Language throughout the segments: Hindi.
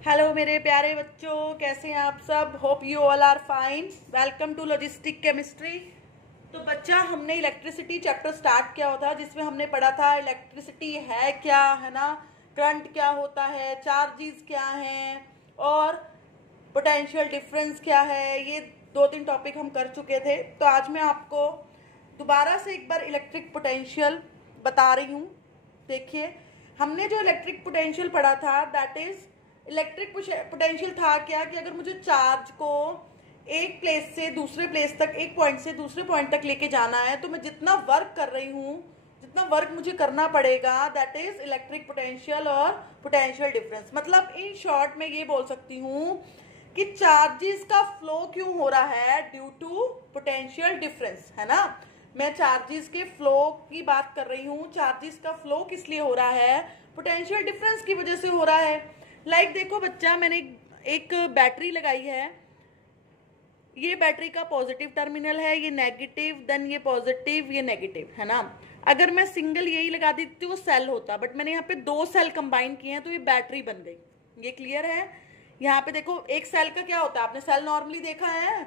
हेलो मेरे प्यारे बच्चों, कैसे हैं आप सब। Hope you all are fine. Welcome to logistic chemistry. तो बच्चा, हमने इलेक्ट्रिसिटी चैप्टर स्टार्ट किया था जिसमें हमने पढ़ा था इलेक्ट्रिसिटी है क्या, है ना, करंट क्या होता है, चार्जेस क्या हैं और पोटेंशियल डिफरेंस क्या है। ये दो तीन टॉपिक हम कर चुके थे। तो आज मैं आपको दोबारा से एक बार इलेक्ट्रिक पोटेंशियल बता रही हूँ। देखिए, हमने जो इलेक्ट्रिक पोटेंशियल पढ़ा था दैट इज इलेक्ट्रिक पोटेंशियल था क्या कि अगर मुझे चार्ज को एक प्लेस से दूसरे प्लेस तक, एक पॉइंट से दूसरे पॉइंट तक लेके जाना है, तो मैं जितना वर्क कर रही हूँ, जितना वर्क मुझे करना पड़ेगा, दैट इज इलेक्ट्रिक पोटेंशियल और पोटेंशियल डिफरेंस। मतलब इन शॉर्ट में ये बोल सकती हूँ कि चार्जेस का फ्लो क्यों हो रहा है, ड्यू टू पोटेंशियल डिफरेंस, है ना। मैं चार्जेस के फ्लो की बात कर रही हूँ। चार्जेस का फ्लो किस लिए हो रहा है, पोटेंशियल डिफरेंस की वजह से हो रहा है। लाइक देखो बच्चा, मैंने एक बैटरी लगाई है। ये बैटरी का पॉजिटिव टर्मिनल है, ये नेगेटिव, देन ये पॉजिटिव, ये नेगेटिव, है ना। अगर मैं सिंगल यही लगा देती तो वो सेल होता, बट मैंने यहाँ पे दो सेल कंबाइन किए हैं तो ये बैटरी बन गई। ये क्लियर है। यहाँ पे देखो, एक सेल का क्या होता है, आपने सेल नॉर्मली देखा है,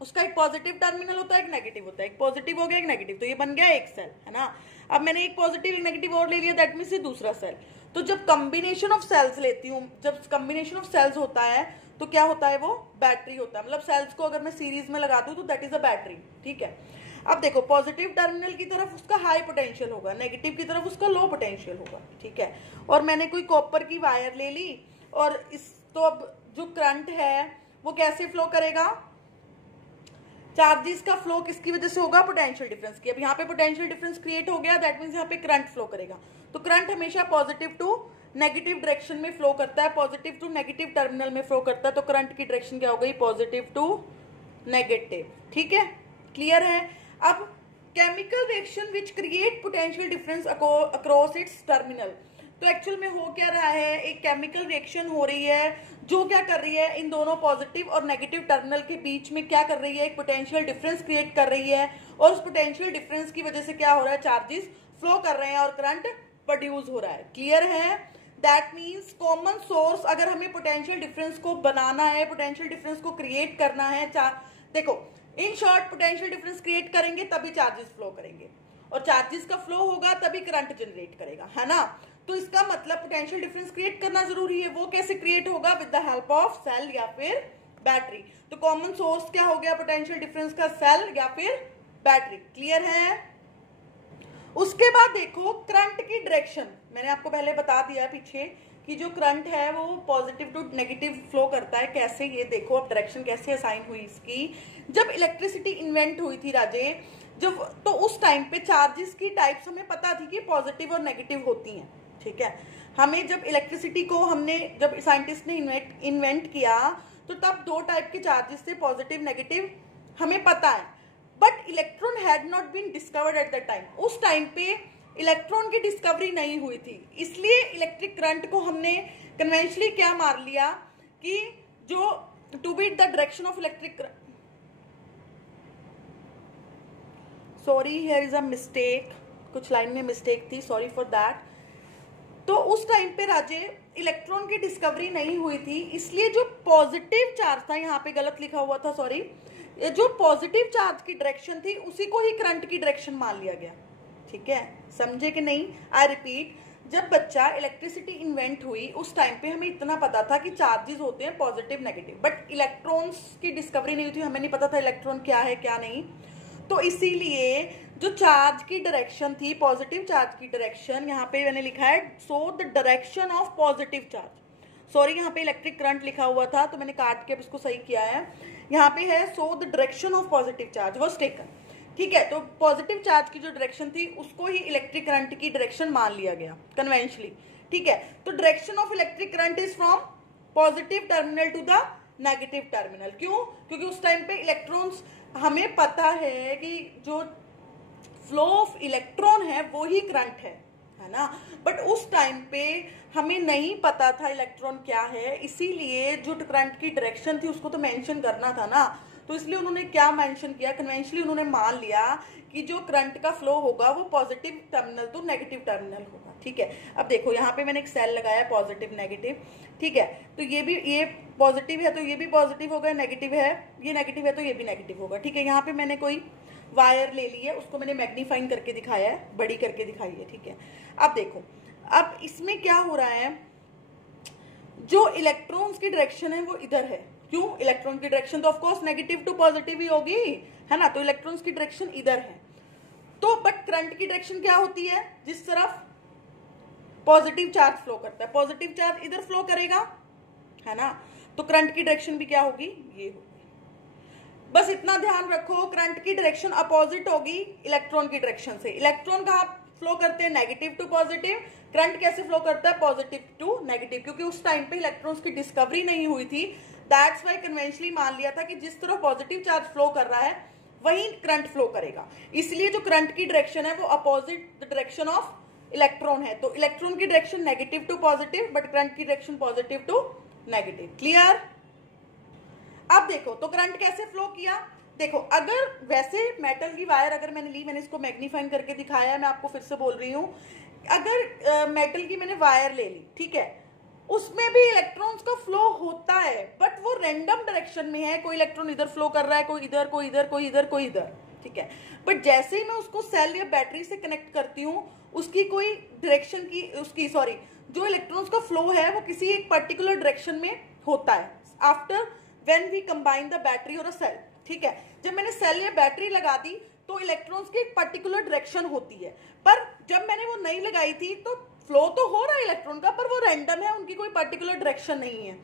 उसका एक पॉजिटिव टर्मिनल होता है, एक नेगेटिव होता है। एक पॉजिटिव हो गया, एक नेगेटिव, तो ये बन गया एक सेल, है ना। अब मैंने एक पॉजिटिव एक नेगेटिव और ले लिया, दैट मीन्स ये दूसरा सेल। तो जब कॉम्बिनेशन ऑफ सेल्स लेती हूँ, जब कॉम्बिनेशन ऑफ सेल्स होता है तो क्या होता है, वो बैटरी होता है। मतलब सेल्स को अगर मैं सीरीज में लगा दूँ तो दैट इज अ बैटरी, ठीक है। अब देखो, पॉजिटिव टर्मिनल की तरफ उसका हाई पोटेंशियल होगा, नेगेटिव की तरफ उसका लो पोटेंशियल होगा, ठीक है। और मैंने कोई कॉपर की वायर ले ली और इस, तो अब जो करंट है वो कैसे फ्लो करेगा, चार्जेस का फ्लो किसकी वजह से होगा, पोटेंशियल डिफरेंस की। अब यहाँ पे पोटेंशियल डिफरेंस क्रिएट हो गया, दैट मीन्स यहाँ पे करंट फ्लो करेगा। तो करंट हमेशा पॉजिटिव टू नेगेटिव डायरेक्शन में फ्लो करता है, पॉजिटिव टू नेगेटिव टर्मिनल में फ्लो करता है। तो करंट की डायरेक्शन क्या हो गई, पॉजिटिव टू नेगेटिव, ठीक है, क्लियर है। अब chemical reaction which create potential difference across its terminal. तो एक्चुअल में हो क्या रहा है, एक केमिकल रिएक्शन हो रही है जो क्या कर रही है, इन दोनों पॉजिटिव और नेगेटिव टर्मिनल के बीच में क्या कर रही है, एक पोटेंशियल डिफरेंस क्रिएट कर रही है। और उस पोटेंशियल डिफरेंस की वजह से क्या हो रहा है, चार्जेस फ्लो कर रहे हैं और करंट प्रोड्यूस हो रहा है, क्लियर है। दैट मीन्स कॉमन सोर्स, अगर हमें पोटेंशियल डिफरेंस को बनाना है, पोटेंशियल डिफरेंस को क्रिएट करना है, देखो in short potential difference create करेंगे तभी चार्जेस फ्लो करेंगे, और चार्जेस का फ्लो होगा तभी करंट जनरेट करेगा, है ना। तो इसका मतलब पोटेंशियल डिफरेंस क्रिएट करना जरूरी है। वो कैसे क्रिएट होगा, with the help of cell या फिर बैटरी। तो कॉमन सोर्स क्या हो गया पोटेंशियल डिफरेंस का, सेल या फिर बैटरी, क्लियर है। उसके बाद देखो करंट की डायरेक्शन, मैंने आपको पहले बता दिया पीछे कि जो करंट है वो पॉजिटिव टू नेगेटिव फ्लो करता है। कैसे, ये देखो अब डायरेक्शन कैसे असाइन हुई इसकी। जब इलेक्ट्रिसिटी इन्वेंट हुई थी राजे, जब, तो उस टाइम पे चार्जेस की टाइप्स हमें पता थी कि पॉजिटिव और नेगेटिव होती हैं, ठीक है। हमें जब इलेक्ट्रिसिटी को हमने, जब साइंटिस्ट ने इन्वेंट किया तो तब दो टाइप के चार्जेस थे, पॉजिटिव नेगेटिव, हमें पता है। But electron had not been discovered at the time. उस टाइम पे इलेक्ट्रॉन की डिस्कवरी नहीं हुई थी, इसलिए इलेक्ट्रिक करंट को हमने कन्वेंशनली क्या मार लिया कि जो to be the direction of electric, sorry here is a mistake, कुछ लाइन में मिस्टेक थी, सॉरी फॉर दैट। तो उस टाइम पे राजे इलेक्ट्रॉन की डिस्कवरी नहीं हुई थी, इसलिए जो पॉजिटिव चार्ज था, यहाँ पे गलत लिखा हुआ था, सॉरी, जो पॉजिटिव चार्ज की डायरेक्शन थी उसी को ही करंट की डायरेक्शन मान लिया गया, ठीक है। समझे कि नहीं। आई रिपीट, जब बच्चा इलेक्ट्रिसिटी इन्वेंट हुई उस टाइम पे हमें इतना पता था कि चार्जेस होते हैं पॉजिटिव नेगेटिव, बट इलेक्ट्रॉन्स की डिस्कवरी नहीं हुई थी, हमें नहीं पता था इलेक्ट्रॉन क्या है क्या नहीं। तो इसीलिए जो चार्ज की डायरेक्शन थी, पॉजिटिव चार्ज की डायरेक्शन, यहाँ पे मैंने लिखा है so the direction of positive charge, sorry यहाँ पे इलेक्ट्रिक करंट लिखा हुआ था तो मैंने काट के इसको सही किया है। यहाँ पे है so the direction of positive charge was taken, ठीक है। तो पॉजिटिव चार्ज की जो डायरेक्शन थी उसको ही इलेक्ट्रिक करंट की डायरेक्शन मान लिया गया कन्वेंशनली, ठीक है। तो direction of electric current is from positive terminal to the negative terminal. क्यों, क्योंकि उस टाइम पे इलेक्ट्रॉन्स, हमें पता है कि जो फ्लो ऑफ इलेक्ट्रॉन है वो ही करंट है ना। बट उस टाइम पे हमें नहीं पता था इलेक्ट्रॉन क्या है, इसीलिए जो करंट की डायरेक्शन थी उसको तो मेंशन करना था ना। तो इसलिए उन्होंने क्या मेंशन किया, कन्वेंशनली उन्होंने मान लिया कि जो करंट का फ्लो होगा वो positive terminal to negative terminal होगा। ठीक है, अब देखो यहाँ पे मैंने एक सेल लगाया पॉजिटिव नेगेटिव। ठीक है, तो ये पॉजिटिव है तो ये भी पॉजिटिव होगा, नेगेटिव है ये नेगेटिव है तो ये भी नेगेटिव होगा। ठीक है, यहाँ पे मैंने कोई वायर ले ली है, उसको मैंने मैग्नीफाइंग करके दिखाया है, बड़ी करके दिखाई है। ठीक है, अब देखो अब इसमें क्या हो रहा है, जो इलेक्ट्रॉन्स की डायरेक्शन है वो इधर है। क्यों, इलेक्ट्रॉन की डायरेक्शन तो of course negative to positive ही होगी, है ना, तो इलेक्ट्रॉन्स की डायरेक्शन इधर है। तो बट करंट की डायरेक्शन क्या होती है, जिस तरफ पॉजिटिव चार्ज फ्लो करता है, पॉजिटिव चार्ज इधर फ्लो करेगा, है ना, तो करंट की डायरेक्शन भी क्या होगी, ये होगी। बस इतना ध्यान रखो, करंट की डायरेक्शन अपोजिट होगी इलेक्ट्रॉन की डायरेक्शन से। इलेक्ट्रॉन कहाँ फ्लो करते हैं, नेगेटिव टू पॉजिटिव, करंट कैसे फ्लो करता है, पॉजिटिव टू नेगेटिव, क्योंकि उस टाइम पे इलेक्ट्रॉन्स की डिस्कवरी नहीं हुई थी। दैट्स वाई कन्वेंशनली मान लिया था कि जिस तरह पॉजिटिव चार्ज फ्लो कर रहा है वही करंट फ्लो करेगा, इसलिए जो करंट की डायरेक्शन है वो opposite the direction of electron है। तो इलेक्ट्रॉन की direction negative to positive, but current की direction positive to negative. Clear. अब देखो तो करंट कैसे फ्लो किया, देखो अगर वैसे मेटल की वायर अगर मैंने ली, मैंने इसको मैग्नीफाइंग करके दिखाया है, मैं आपको फिर से बोल रही हूं, अगर मेटल की मैंने वायर ले ली, ठीक है, उसमें भी इलेक्ट्रॉन्स का फ्लो होता है, बट वो रैंडम डायरेक्शन में है, कोई इलेक्ट्रॉन इधर फ्लो कर रहा है, कोई इधर कोई इधर कोई इधर कोई इधर। ठीक है, बट जैसे ही मैं उसको सेल या बैटरी से कनेक्ट करती हूँ, उसकी कोई डायरेक्शन की उसकी सॉरी जो इलेक्ट्रॉन्स का फ्लो है वो किसी एक पर्टिकुलर डायरेक्शन में होता है after when we combine the battery और अ सेल। ठीक है, जब मैंने सेल या बैटरी लगा दी तो इलेक्ट्रॉन्स की एक पर्टिकुलर डायरेक्शन होती है, पर जब मैंने वो नहीं लगाई थी तो फ्लो तो हो रहा है इलेक्ट्रॉन का, पर वो रैंडम है, उनकी कोई पर्टिकुलर डायरेक्शन नहीं है।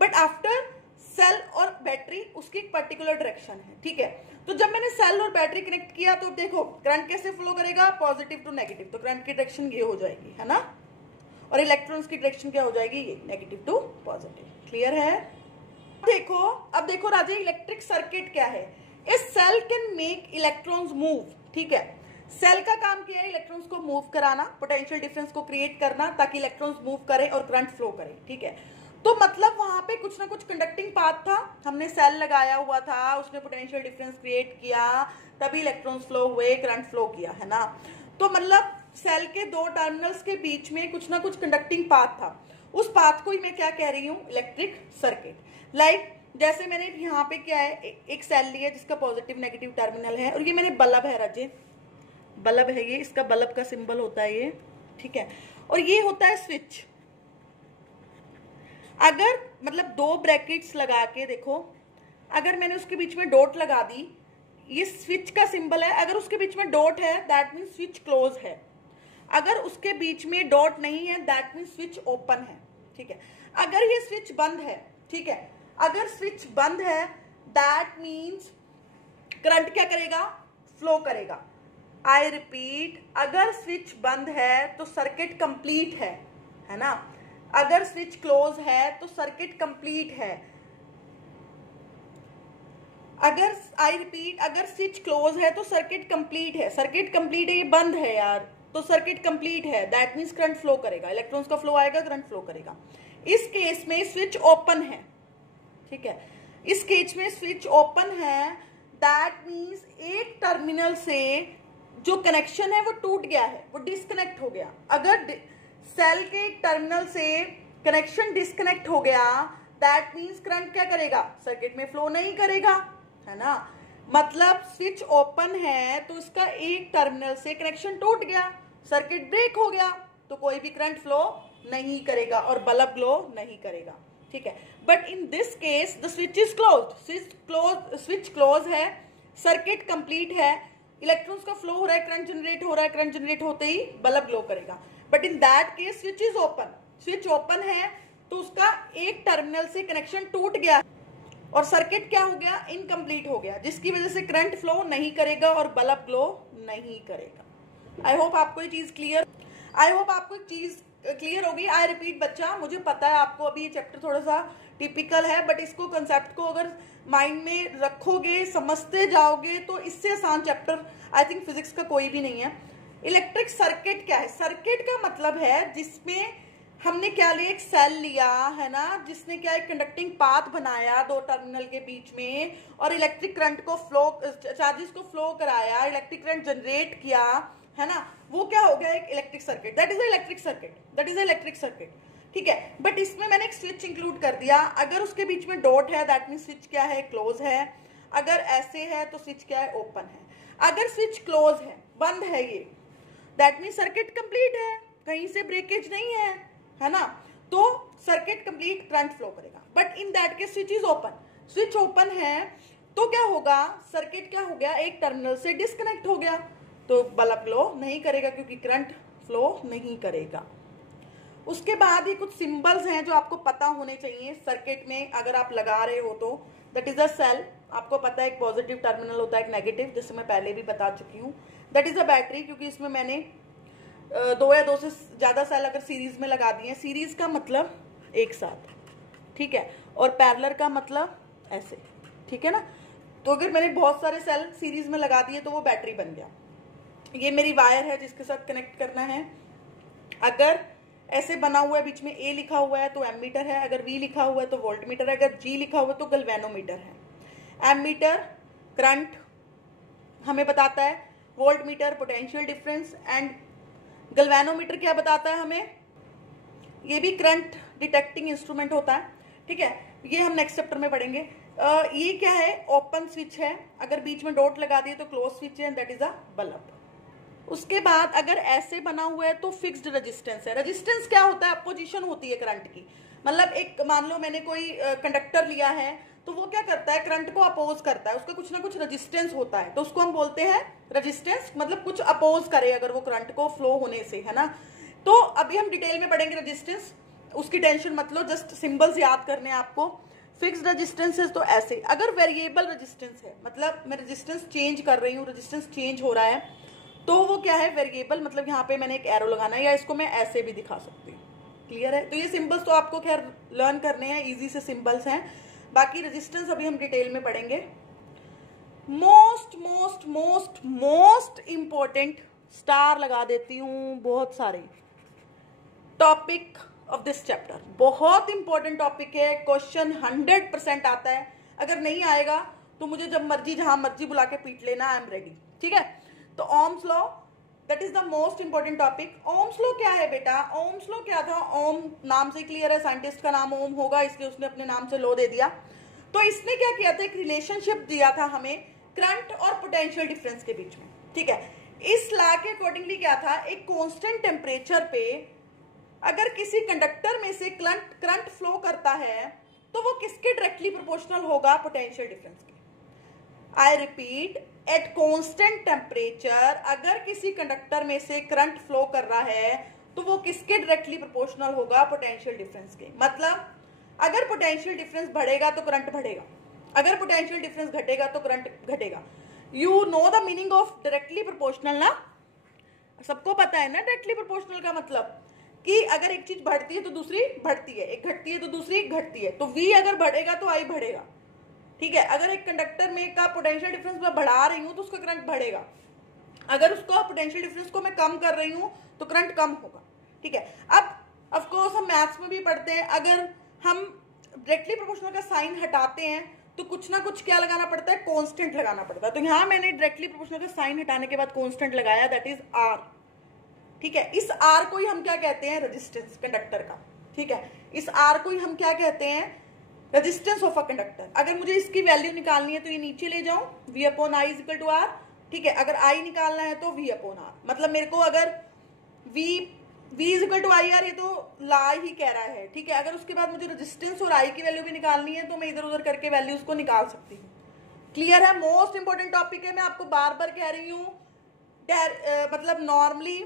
बट आफ्टर सेल और बैटरी उसकी एक पर्टिकुलर डायरेक्शन है। ठीक है, तो जब मैंने सेल और बैटरी कनेक्ट किया तो देखो करंट कैसे फ्लो करेगा, पॉजिटिव टू नेगेटिव, तो करंट की डायरेक्शन ये हो जाएगी, है ना, और इलेक्ट्रॉन्स की डायरेक्शन क्या हो जाएगी, ये नेगेटिव टू पॉजिटिव। क्लियर है। अब देखो राजे, इलेक्ट्रिक सर्किट क्या है, a cell can make electrons move. ठीक है, सेल का काम क्या है, इलेक्ट्रॉन्स को मूव कराना, पोटेंशियल डिफरेंस को क्रिएट करना ताकि इलेक्ट्रॉन्स मूव करें और करंट फ्लो करे। ठीक है, तो मतलब वहां पे कुछ ना कुछ कंडक्टिंग पाथ था, हमने सेल लगाया हुआ था, उसने पोटेंशियल डिफरेंस क्रिएट किया, तभी इलेक्ट्रॉन्स फ्लो हुए, करंट फ्लो किया, है ना। तो मतलब सेल के दो टर्मिनल्स के बीच में कुछ ना कुछ कंडक्टिंग पाथ था, उस पाथ को ही मैं क्या कह रही हूँ, इलेक्ट्रिक सर्किट। लाइक जैसे मैंने यहाँ पे क्या है, एक सेल लिया जिसका पॉजिटिव नेगेटिव टर्मिनल है, और ये मैंने बल्ब है राजे, बल्ब है ये, इसका बल्ब का सिंबल होता है ये। ठीक है, और ये होता है स्विच। अगर मतलब दो ब्रैकेट्स लगा के देखो, अगर मैंने उसके बीच में डॉट लगा दी, ये स्विच का सिंबल है, अगर उसके बीच में डॉट है दैट मीन्स स्विच क्लोज है, अगर उसके बीच में डॉट नहीं है दैट मीन्स स्विच ओपन है। ठीक है, अगर ये स्विच बंद है, ठीक है, अगर स्विच बंद है दैट मीन्स करंट क्या करेगा, फ्लो करेगा। आई रिपीट, अगर स्विच बंद है तो सर्किट कंप्लीट है ना, अगर स्विच क्लोज है तो सर्किट कंप्लीट है। अगर आई रिपीट, अगर स्विच क्लोज है तो सर्किट कंप्लीट है, सर्किट कंप्लीट है, ये बंद है यार, तो सर्किट कंप्लीट है, दैट मीन्स करंट फ्लो करेगा, इलेक्ट्रॉन्स का फ्लो आएगा, करंट फ्लो करेगा। इस केस में स्विच ओपन है, ठीक है, इस केस में स्विच ओपन है, दैट मीन्स एक टर्मिनल से जो कनेक्शन है वो टूट गया है, वो डिस्कनेक्ट हो गया। अगर सेल के एक टर्मिनल से कनेक्शन डिस्कनेक्ट हो गया दैट मीन्स करंट क्या करेगा, सर्किट में फ्लो नहीं करेगा, है ना। मतलब स्विच ओपन है तो इसका एक टर्मिनल से कनेक्शन टूट गया, सर्किट ब्रेक हो गया, तो कोई भी करंट फ्लो नहीं करेगा और बल्ब ग्लो नहीं करेगा। ठीक है, but in this case the switch is closed, switch close है, सर्किट कंप्लीट है, इलेक्ट्रॉन्स का फ्लो हो रहा है, करंट जनरेट हो रहा है, करंट जनरेट होते ही बल्ब ग्लो करेगा। But in that case switch is open, switch open है तो उसका एक टर्मिनल से कनेक्शन टूट गया और सर्किट क्या हो गया, इनकम्प्लीट हो गया, जिसकी वजह से करंट फ्लो नहीं करेगा और बल्ब ग्लो नहीं करेगा। आई होप आपको ये चीज क्लियर, आई होप आपको एक चीज क्लियर होगी। आई रिपीट बच्चा, मुझे पता है आपको अभी ये चैप्टर थोड़ा सा टिपिकल है, बट इसको कंसेप्ट को अगर माइंड में रखोगे, समझते जाओगे, तो इससे आसान चैप्टर आई थिंक फिजिक्स का कोई भी नहीं है। इलेक्ट्रिक सर्किट क्या है, सर्किट का मतलब है जिसमें हमने क्या लिया, एक सेल लिया है ना, जिसने क्या एक कंडक्टिंग पाथ बनाया दो टर्मिनल के बीच में, और इलेक्ट्रिक करंट को फ्लो, चार्जेस को फ्लो कराया, इलेक्ट्रिक करंट जनरेट किया, है ना, वो क्या हो गया, एक electric circuit. That is electric circuit, that is electric circuit, ठीक है। बट इसमें मैंने एक स्विच इंक्लूड कर दिया। अगर उसके बीच में डॉट है दैट मीन स्विच क्या है, क्लोज है। अगर ऐसे है तो स्विच क्या है, ओपन है। अगर स्विच क्लोज है, बंद है ये, दैट मीन सर्किट कंप्लीट है, कहीं से ब्रेकेज नहीं है ना, तो सर्किट कंप्लीट करंट फ्लो करेगा। But in that case switch is open, switch open है तो क्या होगा, सर्किट क्या हो गया, एक टर्मिनल से डिस्कनेक्ट हो गया, तो बल्ब फ्लो नहीं करेगा क्योंकि करंट फ्लो नहीं करेगा। उसके बाद ये कुछ सिंबल्स हैं जो आपको पता होने चाहिए सर्किट में अगर आप लगा रहे हो तो। दैट इज अ सेल, आपको पता है एक पॉजिटिव टर्मिनल होता है, एक नेगेटिव, जिससे मैं पहले भी बता चुकी हूँ। दैट इज अ बैटरी, क्योंकि इसमें मैंने 2 या 2 से ज्यादा सेल अगर सीरीज में लगा दिए, सीरीज का मतलब एक साथ, ठीक है, और पैरेलल का मतलब ऐसे, ठीक है ना। तो अगर मैंने बहुत सारे सेल सीरीज में लगा दिए तो वो बैटरी बन गया। ये मेरी वायर है जिसके साथ कनेक्ट करना है। अगर ऐसे बना हुआ है, बीच में ए लिखा हुआ है तो एमीटर है, अगर वी लिखा हुआ है तो वोल्टमीटर है, अगर जी लिखा हुआ है तो गैल्वेनोमीटर है। एमीटर करंट हमें बताता है, voltmeter potential difference, and galvanometer क्या बताता है हमें, ये भी करंट डिटेक्टिंग इंस्ट्रूमेंट होता है, ठीक है। ये हम नेक्स्ट चैप्टर में पढ़ेंगे। ये क्या है, ओपन स्विच है, अगर बीच में डॉट लगा दिए तो क्लोज स्विच है, दैट इज अ बल्ब। उसके बाद अगर ऐसे बना हुआ है तो फिक्स्ड रेजिस्टेंस है। रेजिस्टेंस क्या होता है, अपोजिशन होती है करंट की। मतलब एक मान लो मैंने कोई कंडक्टर लिया है तो वो क्या करता है, करंट को अपोज करता है, उसका कुछ ना कुछ रेजिस्टेंस होता है, तो उसको हम बोलते हैं रेजिस्टेंस, मतलब कुछ अपोज करे अगर वो करंट को फ्लो होने से, है ना। तो अभी हम डिटेल में पढ़ेंगे रेजिस्टेंस, उसकी टेंशन मत लो, जस्ट सिंबल्स याद करने हैं आपको। फिक्स्ड रेजिस्टेंस है तो ऐसे। अगर वेरिएबल रेजिस्टेंस है, मतलब मैं रेजिस्टेंस चेंज कर रही हूँ, रेजिस्टेंस चेंज हो रहा है, तो वो क्या है, वेरिएबल, मतलब यहाँ पे मैंने एक एरो लगाना है, या इसको मैं ऐसे भी दिखा सकती हूँ। क्लियर है। तो ये सिंबल्स तो आपको खैर लर्न करने हैं, इजी से सिंबल्स हैं। बाकी रेजिस्टेंस अभी हम डिटेल में पढ़ेंगे। Most most most most important, star लगा देती हूँ बहुत सारे, टॉपिक ऑफ दिस चैप्टर, बहुत इंपॉर्टेंट टॉपिक है, क्वेश्चन 100% आता है। अगर नहीं आएगा तो मुझे जब मर्जी जहां मर्जी बुला के पीट लेना, आई एम रेडी, ठीक है। तो Ohm's law, that is the most important topic. Ohm's law क्या है बेटा, ओम्स लॉ क्या था, ओम नाम से क्लियर है, साइंटिस्ट का नाम ओम होगा इसलिए उसने अपने नाम से लॉ दे दिया। तो इसने क्या किया था, एक रिलेशनशिप दिया था हमें करंट और पोटेंशियल डिफरेंस के बीच में, ठीक है। इस लॉ के अकॉर्डिंगली क्या था, एक कांस्टेंट टेम्परेचर पे अगर किसी कंडक्टर में से करंट फ्लो करता है तो वो किसके डायरेक्टली प्रोपोर्शनल होगा, पोटेंशियल डिफरेंस के। I repeat, at constant temperature अगर किसी कंडक्टर में से करंट फ्लो कर रहा है तो वो किसके डायरेक्टली प्रोपोर्शनल होगा, पोटेंशियल डिफरेंस के। मतलब अगर पोटेंशियल डिफरेंस बढ़ेगा तो करंट बढ़ेगा, अगर पोटेंशियल डिफरेंस घटेगा तो करंट घटेगा। You know the meaning of directly proportional ना, सबको पता है ना डायरेक्टली प्रोपोर्शनल का मतलब कि अगर एक चीज बढ़ती है तो दूसरी बढ़ती है, एक घटती है तो दूसरी घटती है। तो V अगर बढ़ेगा तो I बढ़ेगा, ठीक है। अगर एक कंडक्टर में का पोटेंशियल डिफरेंस मैं बढ़ा रही हूं तो उसका करंट बढ़ेगा, अगर उसको पोटेंशियल डिफरेंस को मैं कम कर रही हूं तो करंट कम होगा, ठीक है। अब ऑफ कोर्स हम मैथ्स में भी पढ़ते हैं, अगर हम डायरेक्टली प्रोपोर्शनल का साइन हटाते हैं तो कुछ ना कुछ क्या लगाना पड़ता है, कांस्टेंट लगाना पड़ता है। तो यहां मैंने डायरेक्टली प्रोपोर्शनल का साइन हटाने के बाद कांस्टेंट लगाया, दैट इज R, ठीक है। इस R को ही हम क्या कहते हैं, रेजिस्टेंस कंडक्टर का, ठीक है। इस R को ही हम क्या कहते हैं, रेजिस्टेंस ऑफ अ कंडक्टर। अगर मुझे इसकी वैल्यू निकालनी है तो ये नीचे ले जाऊं, V/I = R, ठीक है। अगर I निकालना है तो V/R, मतलब मेरे को अगर V = IR, ये तो ला ही कह रहा है, ठीक है। अगर उसके बाद मुझे रेजिस्टेंस और I की वैल्यू भी निकालनी है तो मैं इधर उधर करके वैल्यूज को निकाल सकती हूँ। क्लियर है, मोस्ट इंपॉर्टेंट टॉपिक है, मैं आपको बार बार कह रही हूँ। मतलब नॉर्मली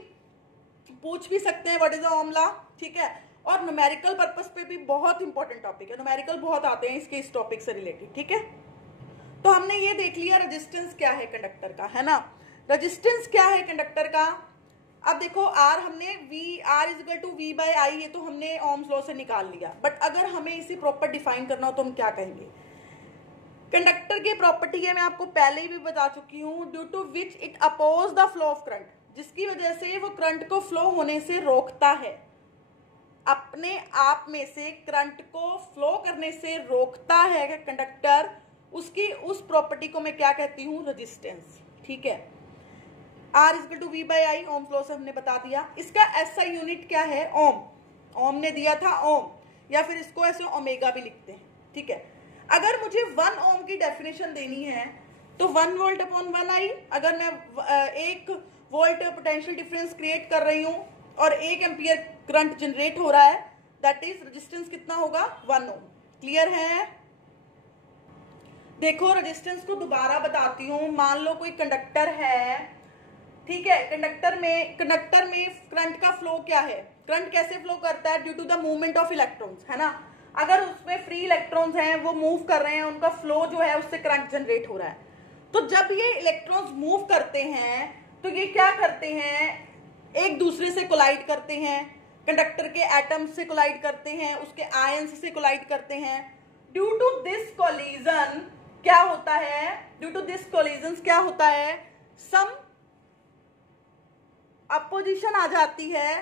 पूछ भी सकते हैं what is the Ohm law, ठीक है। और न्यूमेरिकल पर्पस पे भी बहुत इंपॉर्टेंट टॉपिक है, न्यूमेरिकल बहुत आते हैं इसके, इस टॉपिक से रिलेटेड, ठीक है। तो हमने ये देख लिया रेजिस्टेंस क्या है कंडक्टर का, है ना। रेजिस्टेंस क्या है कंडक्टर का। अब देखो R हमने R = V/I, ये तो हमने ओम्स लॉ से निकाल लिया। बट अगर हमें इसी प्रॉपर डिफाइन करना हो तो हम क्या कहेंगे, कंडक्टर की प्रॉपर्टी है, मैं आपको पहले ही भी बता चुकी हूँ, due to which it oppose the flow of current, जिसकी वजह से वो करंट को फ्लो होने से रोकता है, अपने आप में से करंट को फ्लो करने से रोकता है कंडक्टर, उसकी उस प्रॉपर्टी को मैं क्या कहती हूँ, रेजिस्टेंस। ठीक है, R equal to V by I, Ohm law से हमने बता दिया। इसका ऐसा यूनिट क्या है, ओम, ओम ने दिया था ओम, या फिर इसको ऐसे ओमेगा भी लिखते हैं। ठीक है, अगर मुझे 1 ओम की डेफिनेशन देनी है तो 1 वोल्ट अपॉन 1 आई। अगर मैं 1 वोल्ट पोटेंशियल डिफरेंस क्रिएट कर रही हूँ और 1 एम्पियर करंट जनरेट हो रहा है, दैट इज रेजिस्टेंस कितना होगा, 1 ओम। क्लियर है? देखो रेजिस्टेंस को दोबारा बताती हूँ। मान लो कोई कंडक्टर है, ठीक है, कंडक्टर में करंट का फ्लो क्या है, करंट कैसे फ्लो करता है, due to the movement of electrons, है ना। अगर उसमें फ्री इलेक्ट्रॉन्स हैं, वो मूव कर रहे हैं, उनका फ्लो जो है उससे करंट जनरेट हो रहा है। तो जब ये इलेक्ट्रॉन्स मूव करते हैं तो ये क्या करते हैं, एक दूसरे से कोलाइड करते हैं, कंडक्टर के एटम्स से कोलाइड करते हैं, उसके आयंस से कोलाइड करते हैं। ड्यू टू दिस कोलिजन क्या होता है, ड्यू टू दिस कोलिजन क्या होता है, सम अपोजिशन आ जाती है,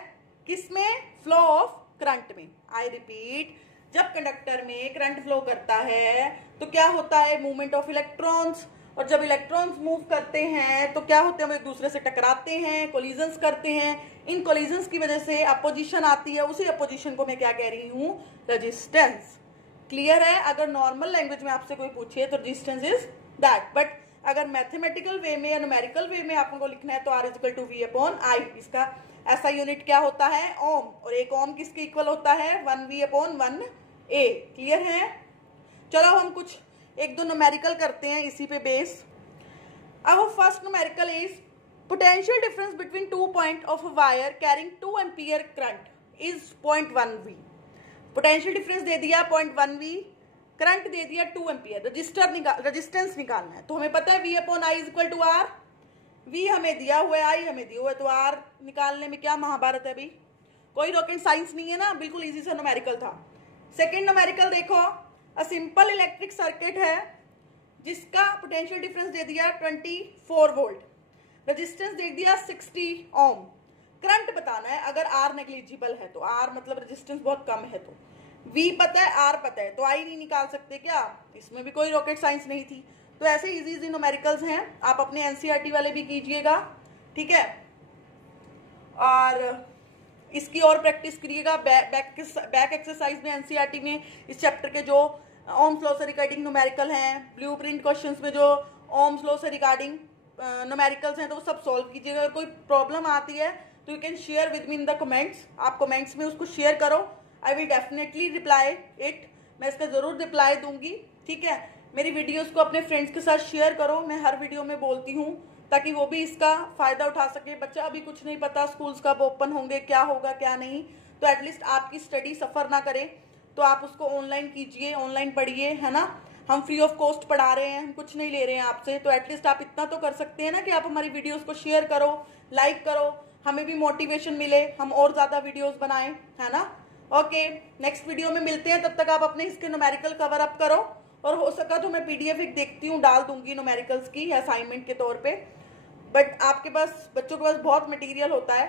किसमें, फ्लो ऑफ करंट में। आई रिपीट, जब कंडक्टर में करंट फ्लो करता है तो क्या होता है, मूवमेंट ऑफ इलेक्ट्रॉन्स, और जब इलेक्ट्रॉन्स मूव करते हैं तो क्या होते हैं, वो एक दूसरे से टकराते हैं, कोलिजन्स करते हैं। इन कोलिजन्स की वजह से अपोजिशन आती है, उसी अपोजिशन को मैं क्या कह रही हूँ, रेजिस्टेंस। क्लियर है? अगर नॉर्मल लैंग्वेज में आपसे कोई पूछे तो रेजिस्टेंस इज दैट, बट अगर मैथमेटिकल वे में या न्यूमेरिकल वे में आपको लिखना है तो R equal to V upon I. इसका ऐसा यूनिट क्या होता है, ओम, और एक ओम किसके इक्वल होता है, 1V अपॉन 1A। क्लियर है? चलो हम कुछ एक दो न्यूमेरिकल करते हैं इसी पे बेस। अब first numerical is potential difference between 2 point of a wire carrying 2 ampere current is 0.1V। Potential difference दे दिया 0.1V, करंट दे दिया 2 एम्पियर, रेजिस्टेंस निकालना है। तो हमें पता है V upon I is equal to R, V हमें दिया हुआ है, आई हमें दिया हुआ है, तो R निकालने में क्या महाभारत है भाई, कोई रॉकेट साइंस नहीं है ना, बिल्कुल इजी सा न्यूमेरिकल था। सेकेंड न्यूमेरिकल देखो, अ सिंपल इलेक्ट्रिक सर्किट है जिसका पोटेंशियल डिफरेंस दे दिया 24 वोल्ट, रेजिस्टेंस दे दिया 60 ओम, करंट बताना है। अगर R नेग्लिजिबल है तो R मतलब रेजिस्टेंस बहुत कम है, तो V पता है, R पता है, तो I नहीं निकाल सकते क्या, इसमें भी कोई रॉकेट साइंस नहीं थी। तो ऐसे इजी इजी न्यूमेरिकल्स हैं, आप अपने एनसीईआरटी वाले भी कीजिएगा, ठीक है, और इसकी और प्रैक्टिस करिएगा। बैक एक्सरसाइज में एनसीईआरटी में इस चैप्टर के जो ओम्स लॉ से रिगार्डिंग न्यूमेरिकल हैं, ब्लूप्रिंट क्वेश्चंस में जो ओम्स लॉ से रिगार्डिंग न्यूमेरिकल्स हैं, तो वो सब सॉल्व कीजिएगा। अगर कोई प्रॉब्लम आती है तो you can share with me in the comments, आप कमेंट्स में उसको शेयर करो, I will definitely reply it, मैं इसका ज़रूर रिप्लाई दूंगी, ठीक है। मेरी वीडियोस को अपने फ्रेंड्स के साथ शेयर करो, मैं हर वीडियो में बोलती हूँ ताकि वो भी इसका फ़ायदा उठा सके। बच्चा अभी कुछ नहीं पता, स्कूल्स कब ओपन होंगे, क्या होगा क्या नहीं, तो एटलीस्ट आपकी स्टडी सफ़र ना करे, तो आप उसको ऑनलाइन कीजिए, ऑनलाइन पढ़िए, है ना। हम फ्री ऑफ कॉस्ट पढ़ा रहे हैं, हम कुछ नहीं ले रहे हैं आपसे, तो एटलीस्ट आप इतना तो कर सकते हैं ना कि आप हमारी वीडियोज़ को शेयर करो, लाइक करो, हमें भी मोटिवेशन मिले, हम और ज़्यादा वीडियोज़ बनाएं, है ना। ओके, नेक्स्ट वीडियो में मिलते हैं, तब तक आप अपने इसके न्यूमेरिकल कवर अप करो, और हो सका तो मैं PDF एक देखती हूँ, डाल दूंगी न्यूमेरिकल्स की असाइनमेंट के तौर पे। बट आपके पास, बच्चों के पास बहुत मटेरियल होता है,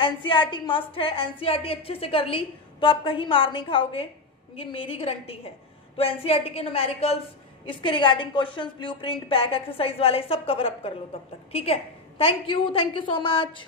एनसीईआरटी मस्ट है, एनसीईआरटी अच्छे से कर ली तो आप कहीं मार नहीं खाओगे, ये मेरी गारंटी है। तो एनसीईआरटी के न्यूमेरिकल्स, इसके regarding questions, blueprint, back exercise वाले सब कवर अप कर लो तब तक, ठीक है। Thank you so much.